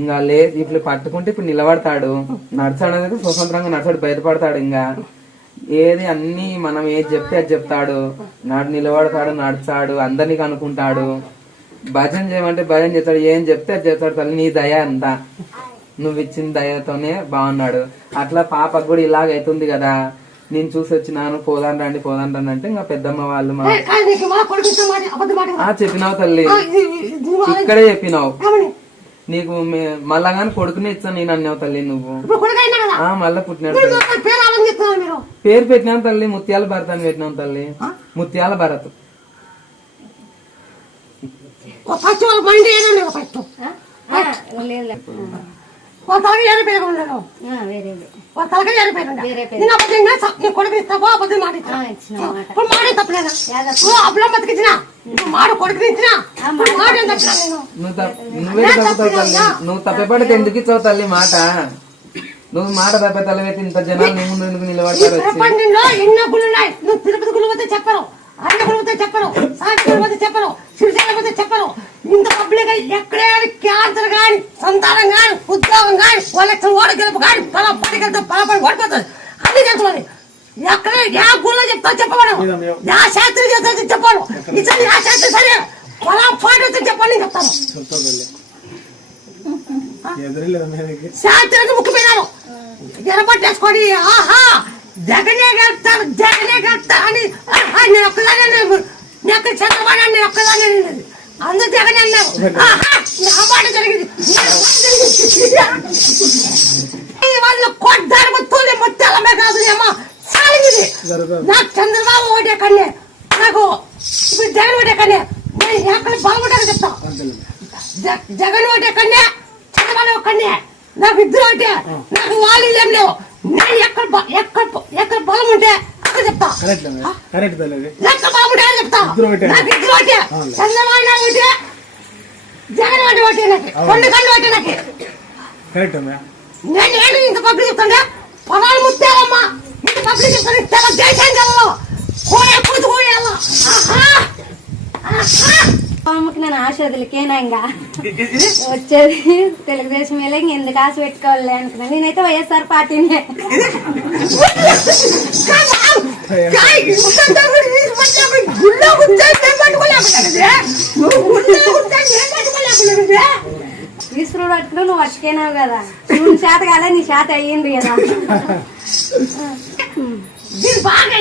ఇంకా లేదు ఇట్లా పట్టుకుంటే ఇప్పుడు నిలబడతాడు, నడచాడు అనేది స్వతంత్రంగా నడచాడు, బయటపడతాడు. ఇంకా ఏది అన్ని మనం ఏది చెప్తే అది చెప్తాడు, నిలబడతాడు, నడుచాడు, అందరినీ కనుక్కుంటాడు. భజన చేయమంటే భజన చేస్తాడు, ఏం చెప్తే అది చెప్తాడు. తల్లి నీ దయ అంతా, నువ్వు ఇచ్చిన దయతోనే బాగున్నాడు. అట్లా పాపకు కూడా ఇలాగైతుంది కదా, నేను చూసి వచ్చినాను, పోదాం రండి అంటే ఇంకా పెద్దమ్మ వాళ్ళు చెప్పినావు తల్లి, ఇక్కడే చెప్పినావు. నీకు మళ్ళా గాని కొడుకునే ఇస్తాను నేను అన్నావు తల్లి. నువ్వు మళ్ళా పుట్టినాడు. పేరు పెట్టినాను తల్లి, ముత్యాల భరత్ అని పెట్టినావు తల్లి, ముత్యాల భరత్. నువ్వు తప్పపడితే ఎందుకు ఇచ్చావు తల్లి మాట? నువ్వు మాట తప్ప తల్లి ఇంత జనాలు నీ ముందు ఎందుకు నిలబడతారు? తిరుపతి గుళ్ళు పోతే చెప్పరు, అన్న గుళ్ళు పోతే చెప్పరు, సాక్షి పోతే చెప్పరు, శ్రీశైల పోతే చెప్పరు. ఇంత పబ్లిక్ ఎక్కడే క్యాన్సర్ గాని, సంతానం గాని, ఉద్యోగం గాని, ఎలక్షన్ ఓడ గెలుపు గాని, పడి ఓడిపోతుంది అన్ని తెలుసుకొని ఎక్కడే యా గుళ్ళో చెప్తా చెప్పమను, యా శాస్త్రి చెప్తా చెప్పాను, ఇసరి యా శాస్త్రి సరే పాడి వస్తే చెప్పండి చెప్తాను. శాస్త్రికి ముఖ్యమైనాను ఎరపట్టేసుకొని ఆహా జగనే గెలుస్తాను అని నేను ఒక్కదానే, నేను అక్కడ చంద్రబాబు నేను ఒక్కదానే అందరూ జగన్ అన్నారు. మాట జరిగింది వాళ్ళు కొట్టారు మొత్తం మొత్తాలమే కాదు ఏమో సాగింది. నాకు చంద్రబాబు ఒకటే కన్నే, నాకు ఇప్పుడు జగన్ ఒకటే కన్నే. నేను ఎక్కడ బాగుంటాను చెప్తా, జగన్ ఒకటే కన్నే, చంద్రబాబు కన్నే, నాకు ఇద్దరు ఒకటే. నాకు వాళ్ళు ఏం లేవు. నేను ఎక్కడ బలం ఉంటే అక్కడ చెప్తా, ఎక్కడ బాగుంటే చెప్తా. నాకు ఇద్దరు ఒకటే, చంద్రబాబు నాయుడు ఒకటే, జగన్ ఒకటి ఒకటే. నాకు రెండు కళ్ళు ఒకటే. నాకు నేను ఏంటి ఇంత పబ్లిక్ చెప్తాను, పొలాలు ముత్తాలమ్మా ఇంత పబ్లిక్ చెప్తాను. తెల దేశాంగంలో కోడే కూతు కోయాలా అమ్మకి నేను ఆశ వదిలికేనా ఇంకా వచ్చేది తెలుగుదేశం వేళ ఎందుకు ఆశ పెట్టుకోవాలి అనుకున్నా. నేనైతే వైఎస్ఆర్ పార్టీనే. ఈశ్వరుడు పట్టుకుని నువ్వు పట్టుకేనావు కదా, నువ్వు చేత కాలే నీ చేత అయ్యింది కదా. బాగా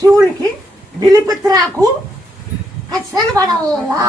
శివునికి బిలిపత్రాకు ఖచ్చితంగా పడాలా,